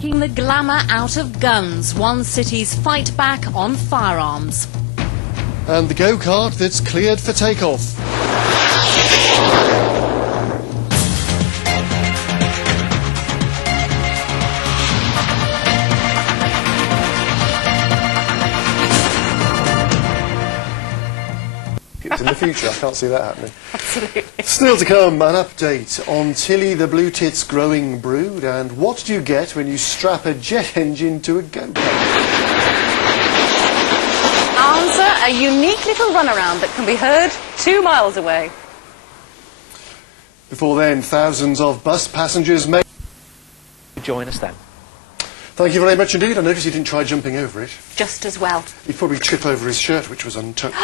Taking the glamour out of guns, one city's fight back on firearms. And the go-kart that's cleared for takeoff. It's in the future, I can't see that happening. Absolutely. Still to come, an update on Tilly the Blue Tits growing brood and what do you get when you strap a jet engine to a go-kart? Answer, a unique little runaround that can be heard 2 miles away. Before then, thousands of bus passengers may... Join us then. Thank you very much indeed. I noticed you didn't try jumping over it. Just as well. He'd probably trip over his shirt, which was untucked.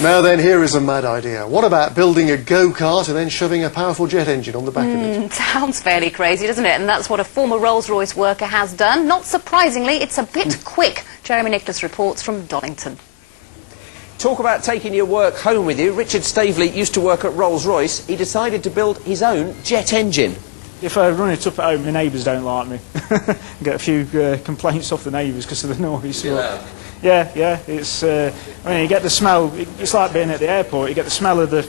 Now then, here is a mad idea. What about building a go-kart and then shoving a powerful jet engine on the back of it? Sounds fairly crazy, doesn't it? And that's what a former Rolls-Royce worker has done. Not surprisingly, it's a bit quick. Jeremy Nicholas reports from Donington. Talk about taking your work home with you. Richard Staveley used to work at Rolls-Royce. He decided to build his own jet engine. If I run it up at home, my neighbours don't like me. Get a few complaints off the neighbours because of the noise. Yeah, it's when you get the smell, it's like being at the airport. You get the smell of the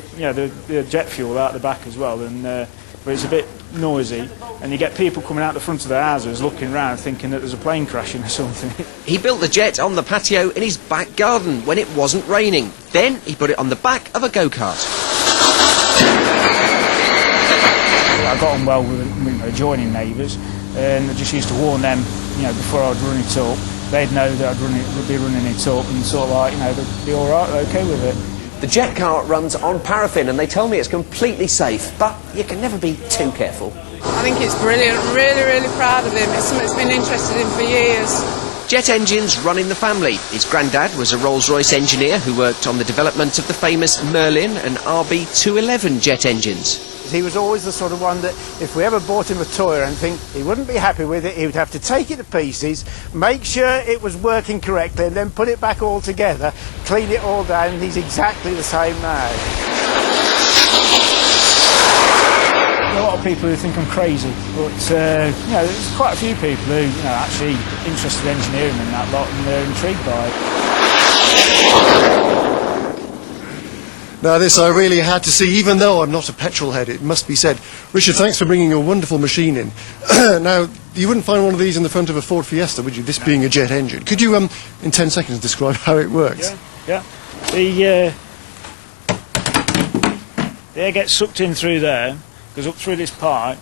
jet fuel out the back as well, and but it's a bit noisy, and you get people coming out the front of their houses looking around thinking that there's a plane crashing or something. He built the jet on the patio in his back garden when it wasn't raining. Then he put it on the back of a go-kart. I got on well with adjoining neighbours, and I just used to warn them, before I'd run it up. They'd know that would be running it up, and sort of like, they'd be all right, okay with it. The jet kart runs on paraffin, and they tell me it's completely safe, but you can never be too careful. I think it's brilliant. I'm really, really proud of him. It's something he's been interested in for years. Jet engines run in the family. His granddad was a Rolls-Royce engineer who worked on the development of the famous Merlin and RB211 jet engines. He was always the sort of one that if we ever bought him a toy or anything, he wouldn't be happy with it. He would have to take it to pieces, make sure it was working correctly, and then put it back all together, clean it all down, and he's exactly the same now. A lot of people who think I'm crazy, but there's quite a few people who actually interested in engineering and that lot, and they're intrigued by it. Now this I really had to see, even though I'm not a petrol head, it must be said. Richard, thanks for bringing a wonderful machine in. Now, you wouldn't find one of these in the front of a Ford Fiesta, would you, this being a jet engine? Could you, in 10 seconds, describe how it works? Yeah. The air gets sucked in through there, goes up through this pipe,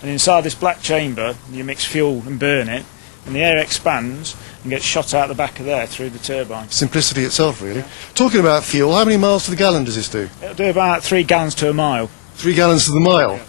and inside this black chamber, you mix fuel and burn it, and the air expands and gets shot out the back of there through the turbine. Simplicity itself, really. Yeah. Talking about fuel, how many miles to the gallon does this do? It'll do about 3 gallons to a mile. 3 gallons to the mile? Yeah.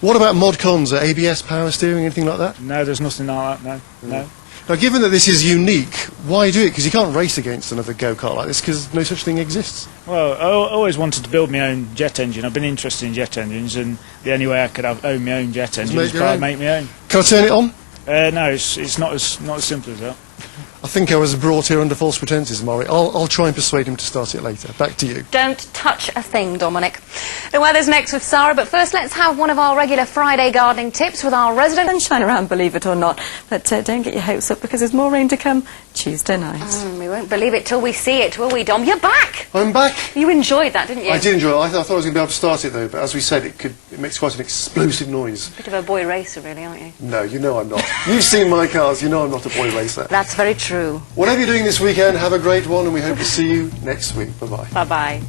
What about mod cons, ABS, power steering, anything like that? No, there's nothing like that, no. Now, given that this is unique, why do it? Because you can't race against another go-kart like this, because no such thing exists. Well, I always wanted to build my own jet engine. I've been interested in jet engines, and the only way I could own my own jet engine is by make my own. Can I turn it on? No, it's not as simple as that. I think I was brought here under false pretences, Maury. I'll try and persuade him to start it later. Back to you. Don't touch a thing, Dominic. The weather's next with Sarah, but first let's have one of our regular Friday gardening tips with our resident... Sunshine around, believe it or not. But don't get your hopes up because there's more rain to come Tuesday night. We won't believe it till we see it, will we, Dom? You're back! I'm back! You enjoyed that, didn't you? I did enjoy it. I thought I was going to be able to start it, though, but as we said, it makes quite an explosive noise. Bit of a boy racer, really, aren't you? No, you know I'm not. You've seen my cars, you know I'm not a boy racer. That's very true. Whatever you're doing this weekend, have a great one, and we hope to see you next week. Bye-bye. Bye-bye.